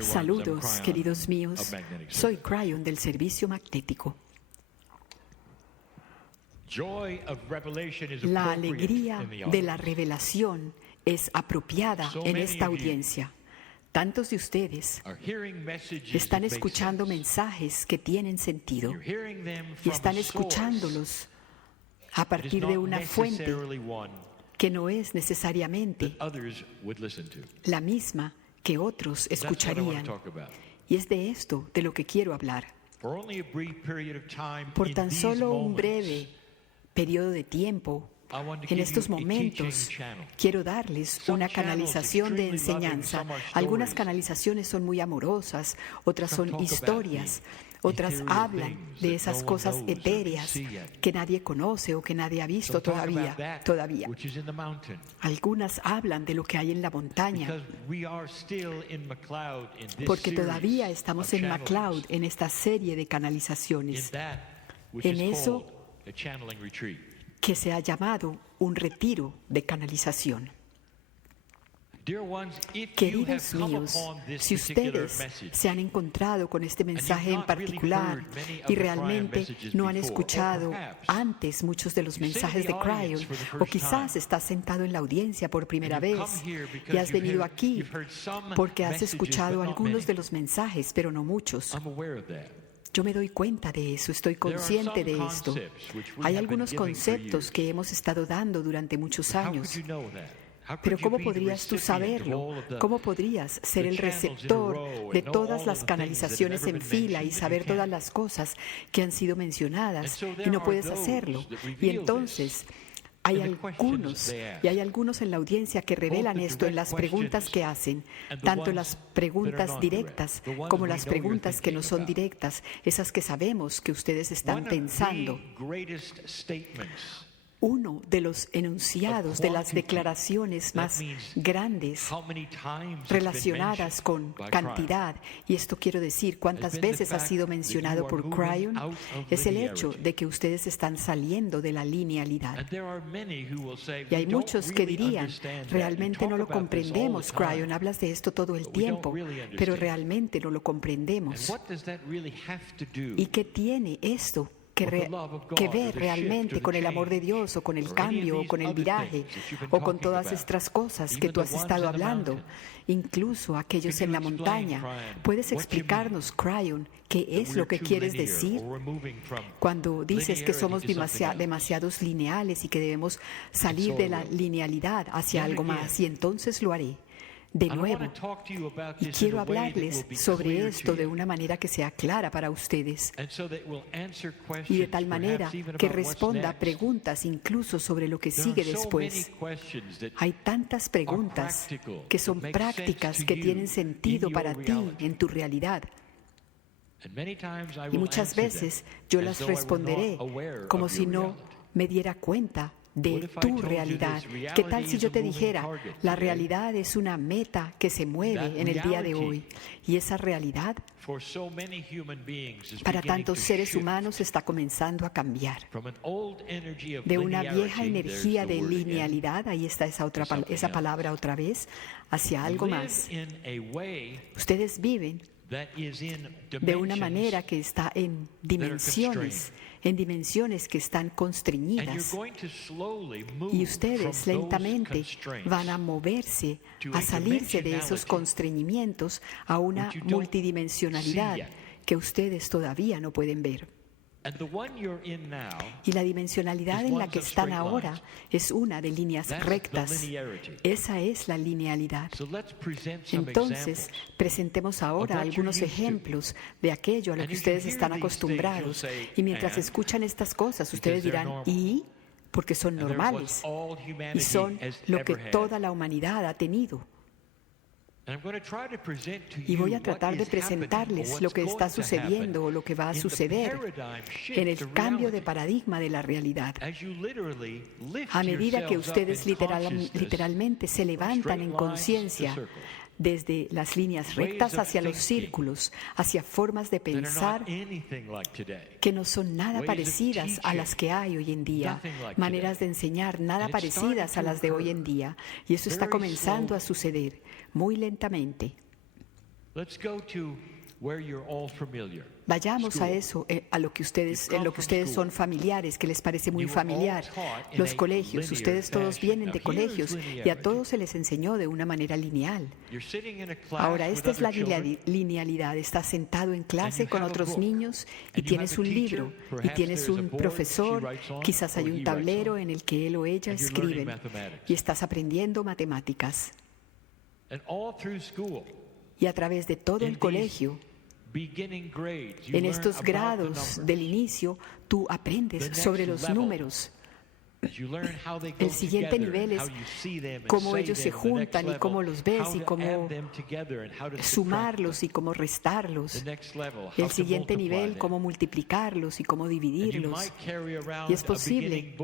Saludos, queridos míos. Soy Cryon del Servicio Magnético. La alegría de la revelación es apropiada en esta audiencia. Tantos de ustedes están escuchando mensajes que tienen sentido y están escuchándolos a partir de una fuente que no es necesariamente la misma que otros escucharían. Y es de esto de lo que quiero hablar. Por tan solo un breve periodo de tiempo, en estos momentos, quiero darles una canalización de enseñanza. Algunas canalizaciones son muy amorosas, otras son historias, otras hablan de esas cosas etéreas que nadie conoce o que nadie ha visto todavía. Algunas hablan de lo que hay en la montaña, porque todavía estamos en MacLeod en esta serie de canalizaciones, en eso que se ha llamado un retiro de canalización. Queridos míos, si ustedes se han encontrado con este mensaje en particular y realmente no han escuchado antes muchos de los mensajes de Cryon, o quizás estás sentado en la audiencia por primera vez y has venido aquí porque has escuchado algunos de los mensajes, pero no muchos. Yo me doy cuenta de eso, estoy consciente de esto. Hay algunos conceptos que hemos estado dando durante muchos años. Pero ¿cómo podrías tú saberlo? ¿Cómo podrías ser el receptor de todas las canalizaciones en fila y saber todas las cosas que han sido mencionadas y no puedes hacerlo? Y entonces hay algunos en la audiencia que revelan esto en las preguntas que hacen, tanto las preguntas directas como las preguntas que no son directas, esas que sabemos que ustedes están pensando. Uno de los enunciados de las declaraciones más grandes relacionadas con cantidad, y esto quiero decir cuántas veces ha sido mencionado por Cryon, es el hecho de que ustedes están saliendo de la linealidad. Y hay muchos que dirían, realmente no lo comprendemos, Cryon, hablas de esto todo el tiempo, pero realmente no lo comprendemos. ¿Y qué tiene esto que ver realmente con el amor de Dios, o con el cambio, o con el viraje, o con todas estas cosas que tú has estado hablando, incluso aquellos en la montaña? ¿Puedes explicarnos, Cryon, qué es lo que quieres decir cuando dices que somos demasiados lineales y que debemos salir de la linealidad hacia algo más? Y entonces lo haré de nuevo. Y quiero hablarles sobre esto de una manera que sea clara para ustedes y de tal manera que responda a preguntas incluso sobre lo que sigue después. Hay tantas preguntas que son prácticas, que tienen sentido para ti en tu realidad. Y muchas veces yo las responderé como si no me diera cuenta de tu realidad. ¿Qué tal si yo te dijera, la realidad es una meta que se mueve en el día de hoy? Y esa realidad para tantos seres humanos está comenzando a cambiar. De una vieja energía de linealidad, ahí está esa palabra otra vez, hacia algo más. Ustedes viven de una manera que está en dimensiones que están constreñidas. Y ustedes lentamente van a moverse, a salirse de esos constreñimientos a una multidimensionalidad que ustedes todavía no pueden ver. Y la dimensionalidad en la que están ahora es una de líneas rectas. Esa es la linealidad. Entonces, presentemos ahora algunos ejemplos de aquello a lo que ustedes están acostumbrados. Y mientras escuchan estas cosas, ustedes dirán, ¿y? Porque son normales. Y son lo que toda la humanidad ha tenido. Y voy a tratar de presentarles lo que está sucediendo o lo que va a suceder en el cambio de paradigma de la realidad. A medida que ustedes literalmente se levantan en conciencia desde las líneas rectas hacia los círculos, hacia formas de pensar que no son nada parecidas a las que hay hoy en día, maneras de enseñar nada parecidas a las de hoy en día. Y eso está comenzando a suceder muy lentamente. Vayamos a eso, a lo que ustedes, en lo que ustedes son familiares, que les parece muy familiar. Los colegios, ustedes todos vienen de colegios y a todos se les enseñó de una manera lineal. Ahora, esta es la linealidad. Estás sentado en clase con otros niños y tienes un libro y tienes un profesor, quizás hay un tablero en el que él o ella escriben y estás aprendiendo matemáticas. Y a través de todo el colegio, en estos grados del inicio, tú aprendes sobre los números. El siguiente nivel es cómo ellos se juntan y cómo los ves y cómo sumarlos y cómo restarlos. El siguiente nivel, cómo multiplicarlos y cómo dividirlos. Y es posible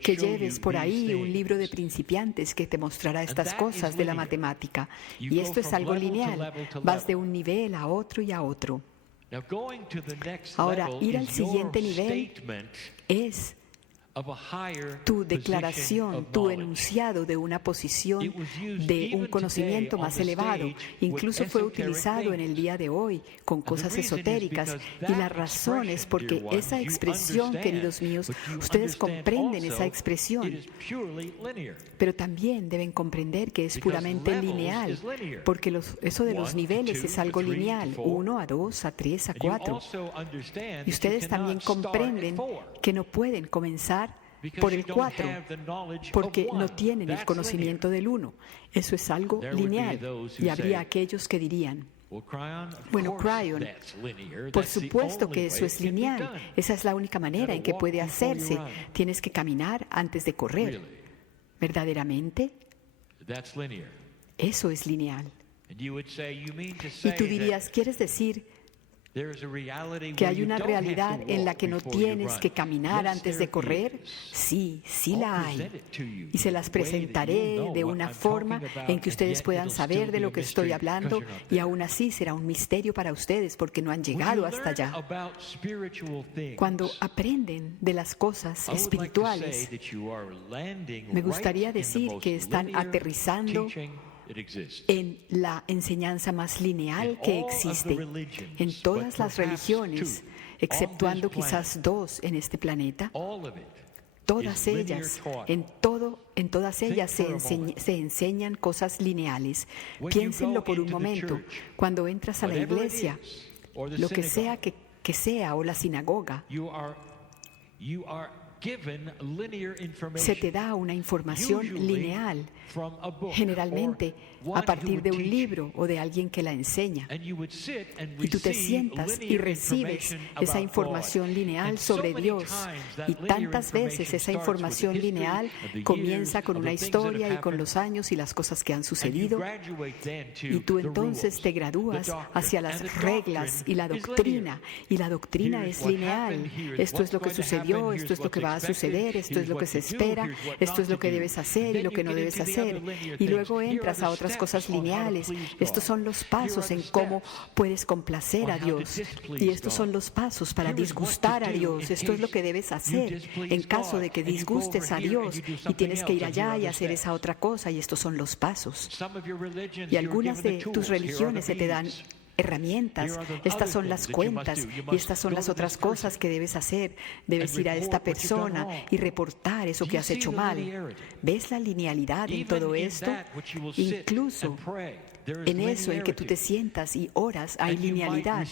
que lleves por ahí un libro de principiantes que te mostrará estas cosas de la matemática. Y esto es algo lineal. Vas de un nivel a otro y a otro. Ahora, ir al siguiente nivel es tu declaración, tu enunciado de una posición de un conocimiento más elevado. Incluso fue utilizado en el día de hoy con cosas esotéricas. Y la razón es porque esa expresión, queridos míos, ustedes comprenden esa expresión, pero también deben comprender que es puramente lineal, porque eso de los niveles es algo lineal, 1 a 2 a 3 a 4. Y ustedes también comprenden que no pueden comenzar por el 4, porque no tienen el conocimiento del 1. Eso es algo lineal. Y habría aquellos que dirían, bueno, Cryon, por supuesto que eso es lineal. Esa es la única manera en que puede hacerse. Tienes que caminar antes de correr. ¿Verdaderamente? Eso es lineal. Y tú dirías, ¿quieres decir que hay una realidad en la que no tienes que caminar antes de correr? Sí, sí la hay. Y se las presentaré de una forma en que ustedes puedan saber de lo que estoy hablando, y aún así será un misterio para ustedes porque no han llegado hasta allá. Cuando aprenden de las cosas espirituales, me gustaría decir que están aterrizando en la enseñanza más lineal que existe en todas las religiones, exceptuando quizás 2 en este planeta. Todas ellas, en todas ellas se enseñan cosas lineales. Piénsenlo por un momento. Cuando entras a la iglesia, lo que sea que sea, o la sinagoga, se te da una información lineal, generalmente a partir de un libro o de alguien que la enseña. Y tú te sientas y recibes esa información lineal sobre Dios. Y tantas veces esa información lineal comienza con una historia y con los años y las cosas que han sucedido. Y tú entonces te gradúas hacia las reglas y la doctrina. Y la doctrina es lineal. Esto es lo que sucedió, esto es lo que va a suceder, esto es lo que se espera, esto es lo que debes hacer y lo que no debes hacer. Y luego entras a otras cosas lineales. Estos son los pasos en cómo puedes complacer a Dios. Y estos son los pasos para disgustar a Dios. Esto es lo que debes hacer en caso de que disgustes a Dios y tienes que ir allá y hacer esa otra cosa. Y estos son los pasos. Y algunas de tus religiones se te dan herramientas. Estas son las cuentas y estas son las otras cosas que debes hacer. Debes ir a esta persona y reportar eso que has hecho mal. ¿Ves la linealidad en todo esto? Incluso en eso en que tú te sientas y oras hay linealidad.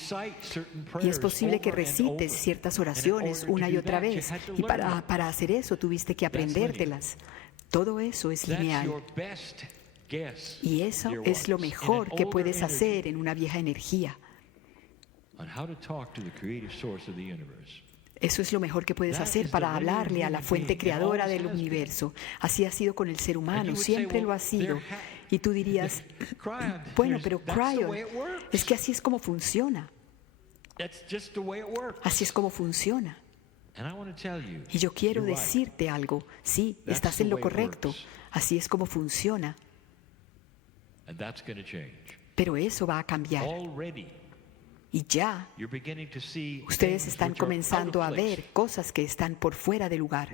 Y es posible que recites ciertas oraciones una y otra vez. Y para hacer eso tuviste que aprendértelas. Todo eso es lineal. Y eso es lo mejor que puedes hacer en una vieja energía. Eso es lo mejor que puedes hacer para hablarle a la fuente creadora del universo. Así ha sido con el ser humano, siempre lo ha sido. Y tú dirías, bueno, pero Cryon, es que así es como funciona. Así es como funciona. Y yo quiero decirte algo. Sí, estás en lo correcto. Así es como funciona. Pero eso va a cambiar. Y ya ustedes están comenzando a ver cosas que están por fuera de lugar.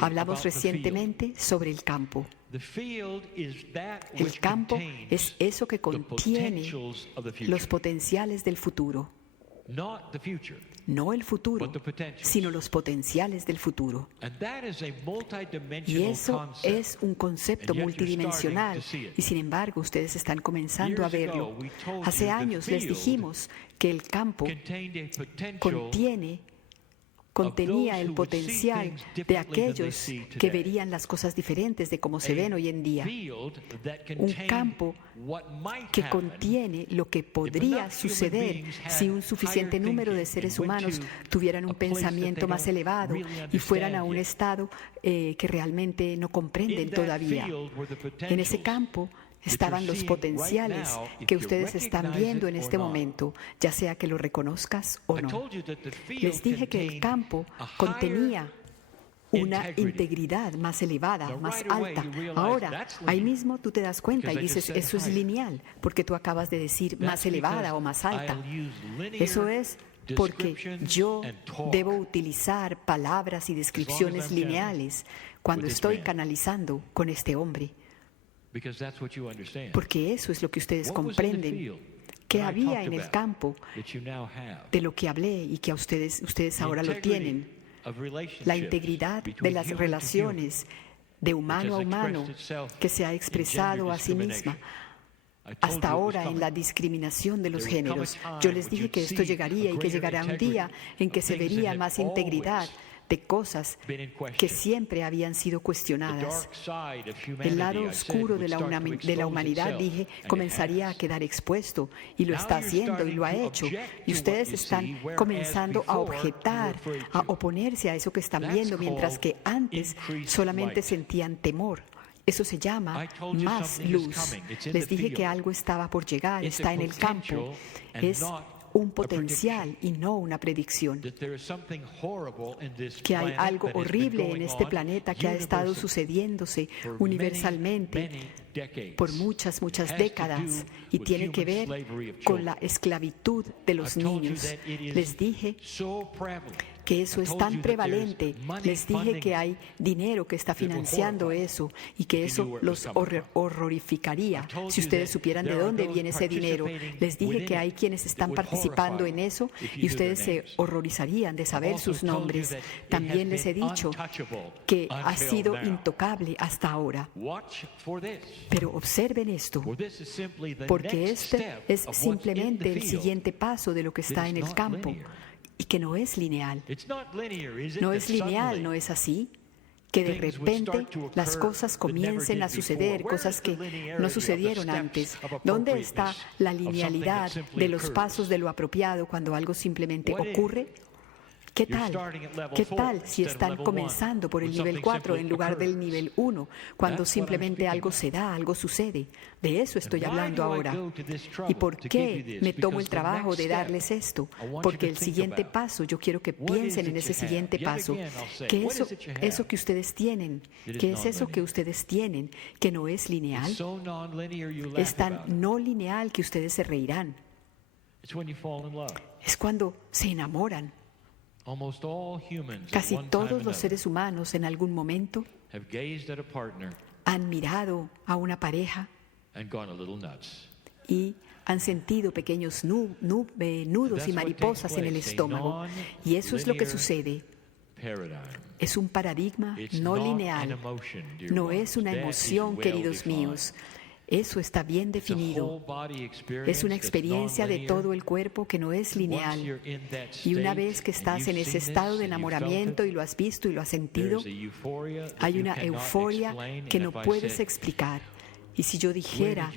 Hablamos recientemente sobre el campo. El campo es eso que contiene los potenciales del futuro. No el futuro, sino los potenciales del futuro. Y eso es un concepto multidimensional. Y sin embargo, ustedes están comenzando a verlo. Hace años les dijimos que el campo contenía el potencial de aquellos que verían las cosas diferentes de cómo se ven hoy en día. Un campo que contiene lo que podría suceder si un suficiente número de seres humanos tuvieran un pensamiento más elevado y fueran a un estado que realmente no comprenden todavía. En ese campo estaban los potenciales que ustedes están viendo en este momento, ya sea que lo reconozcas o no. Les dije que el campo contenía una integridad más elevada, más alta. Ahora, ahí mismo tú te das cuenta y dices, eso es lineal, porque tú acabas de decir más elevada o más alta. Eso es porque yo debo utilizar palabras y descripciones lineales cuando estoy canalizando con este hombre. Porque eso es lo que ustedes comprenden. ¿Qué había en el campo de lo que hablé y que ustedes ahora lo tienen? La integridad de las relaciones de humano a humano que se ha expresado a sí misma. Hasta ahora en la discriminación de los géneros. Yo les dije que esto llegaría y que llegará un día en que se vería más integridad de cosas que siempre habían sido cuestionadas. El lado oscuro de la humanidad, dije, comenzaría a quedar expuesto, y lo está haciendo y lo ha hecho. Y ustedes están comenzando a objetar, a oponerse a eso que están viendo, mientras que antes solamente sentían temor. Eso se llama más luz. Les dije que algo estaba por llegar, está en el campo. Es un potencial y no una predicción. Que hay algo horrible en este planeta que ha estado sucediéndose universalmente por muchas décadas y tiene que ver con la esclavitud de los niños. Les dije que eso es tan prevalente. Les dije que hay dinero que está financiando eso y que eso los horrorificaría si ustedes supieran de dónde viene ese dinero. Les dije que hay quienes están participando en eso y ustedes se horrorizarían de saber sus nombres. También les he dicho que ha sido intocable hasta ahora. Pero observen esto, porque este es simplemente el siguiente paso de lo que está en el campo. Y que no es lineal. No es lineal, ¿no es así? Que de repente las cosas comiencen a suceder, cosas que no sucedieron antes. ¿Dónde está la linealidad de los pasos de lo apropiado cuando algo simplemente ocurre? ¿Qué tal? ¿Qué tal si están comenzando por el nivel 4 en lugar del nivel 1, cuando simplemente algo se da, algo sucede? De eso estoy hablando ahora. ¿Y por qué me tomo el trabajo de darles esto? Porque el siguiente paso, yo quiero que piensen en ese siguiente paso. ¿Qué es eso que ustedes tienen? ¿Qué es eso que ustedes tienen que no es lineal? Es tan no lineal que ustedes se reirán. Es cuando se enamoran. Casi todos los seres humanos en algún momento han mirado a una pareja y han sentido pequeños nudos y mariposas en el estómago. Y eso es lo que sucede. Es un paradigma no lineal. No es una emoción, queridos míos. Eso está bien definido. Es una experiencia de todo el cuerpo que no es lineal. Y una vez que estás en ese estado de enamoramiento y lo has visto y lo has sentido, hay una euforia que no puedes explicar. Y si yo dijera,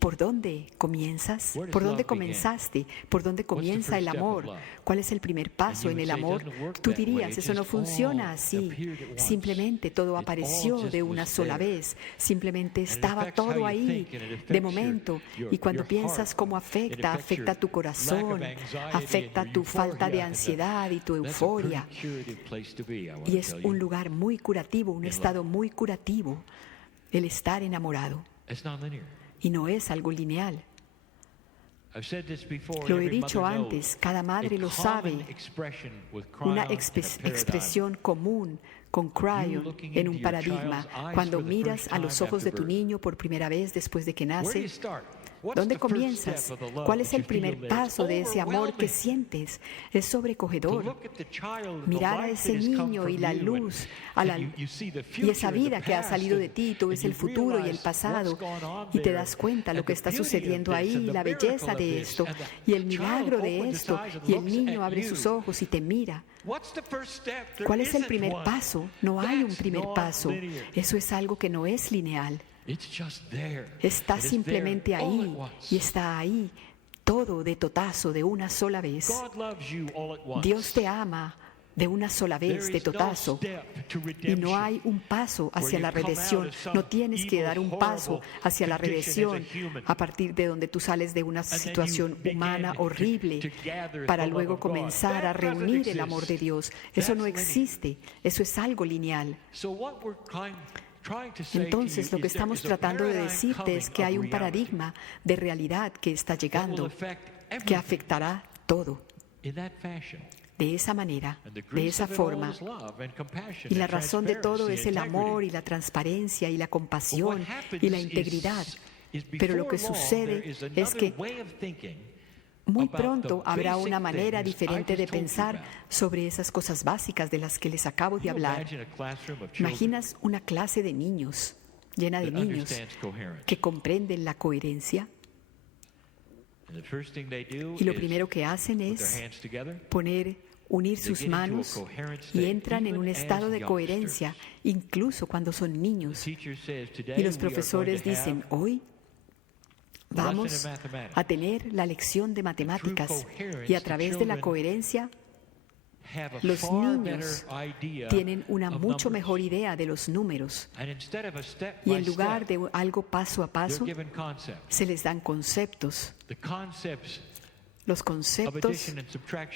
¿por dónde comienzas? ¿Por dónde comenzaste? ¿Por dónde comienza el amor? ¿Cuál es el primer paso en el amor? Tú dirías, eso no funciona así. Simplemente todo apareció de una sola vez. Simplemente estaba todo ahí, de momento. Y cuando piensas cómo afecta tu corazón, afecta tu falta de ansiedad y tu euforia. Y es un lugar muy curativo, un estado muy curativo, el estar enamorado. Y no es algo lineal. Lo he dicho antes, cada madre lo sabe. Una expresión común con cryon en un paradigma. Cuando miras a los ojos de tu niño por primera vez después de que nace, ¿dónde comienzas? ¿Cuál es el primer paso de ese amor que sientes? Es sobrecogedor. Mirar a ese niño y la luz y esa vida que ha salido de ti, tú ves el futuro y el pasado y te das cuenta lo que está sucediendo ahí, la belleza de esto y el milagro de esto, y el niño abre sus ojos y te mira. ¿Cuál es el primer paso? No hay un primer paso. Eso es algo que no es lineal. Está simplemente ahí y está ahí todo de totazo, de una sola vez. Dios te ama de una sola vez, de totazo. Y no hay un paso hacia la redención. No tienes que dar un paso hacia la redención a partir de donde tú sales de una situación humana horrible para luego comenzar a reunir el amor de Dios. Eso no existe. Eso es algo lineal. Entonces, lo que estamos tratando de decirte es que hay un paradigma de realidad que está llegando, que afectará todo. De esa manera, de esa forma. Y la razón de todo es el amor y la transparencia y la compasión y la integridad. Pero lo que sucede es que muy pronto habrá una manera diferente de pensar sobre esas cosas básicas de las que les acabo de hablar. ¿Imaginas una clase de niños, llena de niños, que comprenden la coherencia? Y lo primero que hacen es unir sus manos y entran en un estado de coherencia, incluso cuando son niños. Y los profesores dicen, hoy vamos a tener la lección de matemáticas y a través de la coherencia los niños tienen una mucho mejor idea de los números. Y en lugar de algo paso a paso, se les dan conceptos. Los conceptos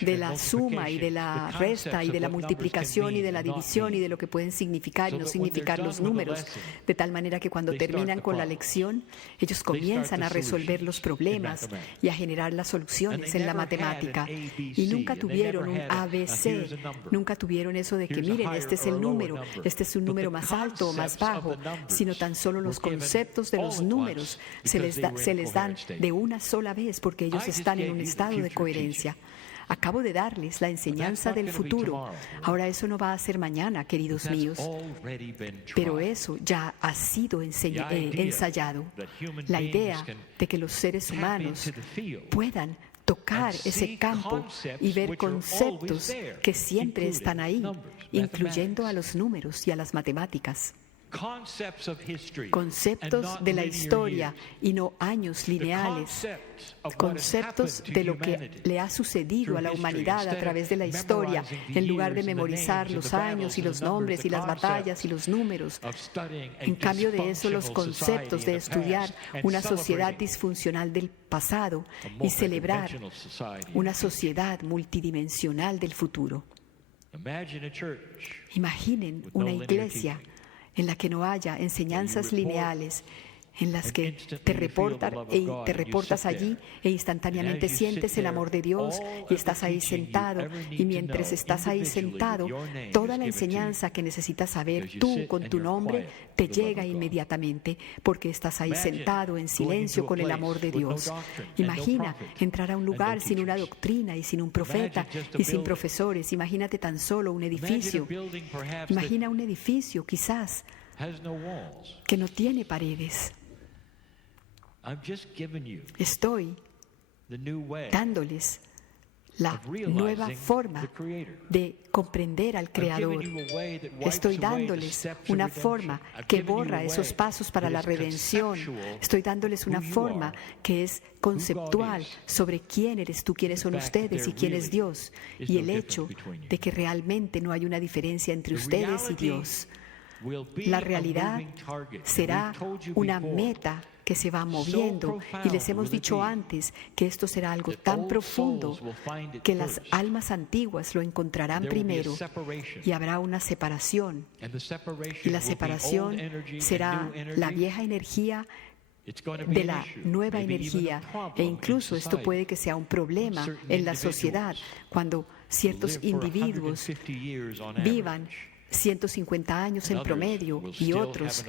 de la suma y de la resta y de la multiplicación y de la división y de lo que pueden significar y no significar los números, de tal manera que cuando terminan con la lección, ellos comienzan a resolver los problemas y a generar las soluciones en la matemática. Y nunca tuvieron un ABC, nunca tuvieron eso de que miren, este es el número, este es un número más alto o más bajo, sino tan solo los conceptos de los números se les dan de una sola vez porque ellos están en un estado de coherencia. Acabo de darles la enseñanza del futuro. Ahora eso no va a ser mañana, queridos míos, pero eso ya ha sido ensayado. La idea de que los seres humanos puedan tocar ese campo y ver conceptos que siempre están ahí, incluyendo a los números y a las matemáticas. Conceptos de la historia y no años lineales. Conceptos de lo que le ha sucedido a la humanidad a través de la historia, en lugar de memorizar los años y los nombres y las batallas y los números. En cambio de eso, los conceptos de estudiar una sociedad disfuncional del pasado y celebrar una sociedad multidimensional del futuro. Imaginen una iglesia en la que no haya enseñanzas lineales, en las que te reportas allí e instantáneamente sientes el amor de Dios y estás ahí sentado. Y mientras estás ahí sentado, toda la enseñanza que necesitas saber tú con tu nombre te llega inmediatamente porque estás ahí sentado en silencio con el amor de Dios. Imagina entrar a un lugar sin una doctrina y sin un profeta y sin profesores. Imagínate tan solo un edificio. Imagina un edificio quizás que no tiene paredes. Estoy dándoles la nueva forma de comprender al Creador. Estoy dándoles una forma que borra esos pasos para la redención. Estoy dándoles una forma que es conceptual sobre quién eres tú, quiénes son ustedes y quién es Dios. Y el hecho de que realmente no hay una diferencia entre ustedes y Dios. La realidad será una meta que se va moviendo, y les hemos dicho antes que esto será algo tan profundo que las almas antiguas lo encontrarán primero y habrá una separación, y la separación será la vieja energía de la nueva energía, e incluso esto puede que sea un problema en la sociedad cuando ciertos individuos vivan 150 años en promedio y otros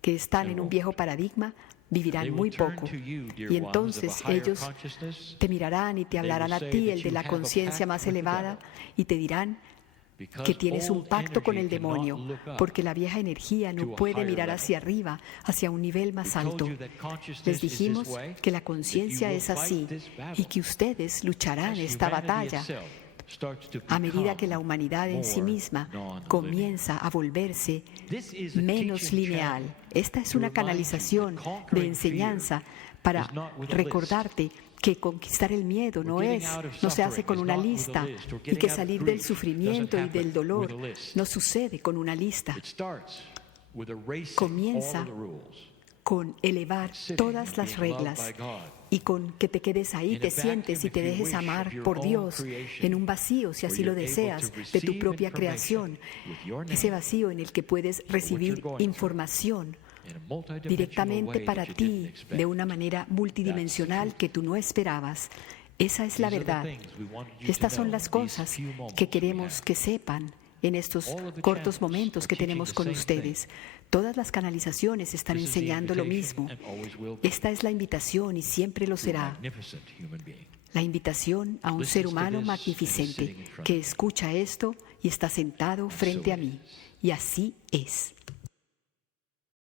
que están en un viejo paradigma vivirán muy poco. Y entonces ellos te mirarán y te hablarán a ti, el de la conciencia más elevada, y te dirán que tienes un pacto con el demonio, porque la vieja energía no puede mirar hacia arriba, hacia un nivel más alto. Les dijimos que la conciencia es así y que ustedes lucharán esta batalla a medida que la humanidad en sí misma comienza a volverse menos lineal. Esta es una canalización de enseñanza para recordarte que conquistar el miedo no se hace con una lista, y que salir del sufrimiento y del dolor no sucede con una lista. Comienza con elevar todas las reglas y con que te quedes ahí, te sientes y te dejes amar por Dios en un vacío, si así lo deseas, de tu propia creación. Ese vacío en el que puedes recibir información directamente para ti de una manera multidimensional que tú no esperabas. Esa es la verdad. Estas son las cosas que queremos que sepan en estos cortos momentos que tenemos con ustedes. Todas las canalizaciones están enseñando lo mismo. Esta es la invitación y siempre lo será. La invitación a un ser humano magnificente que escucha esto y está sentado frente a mí. Y así es.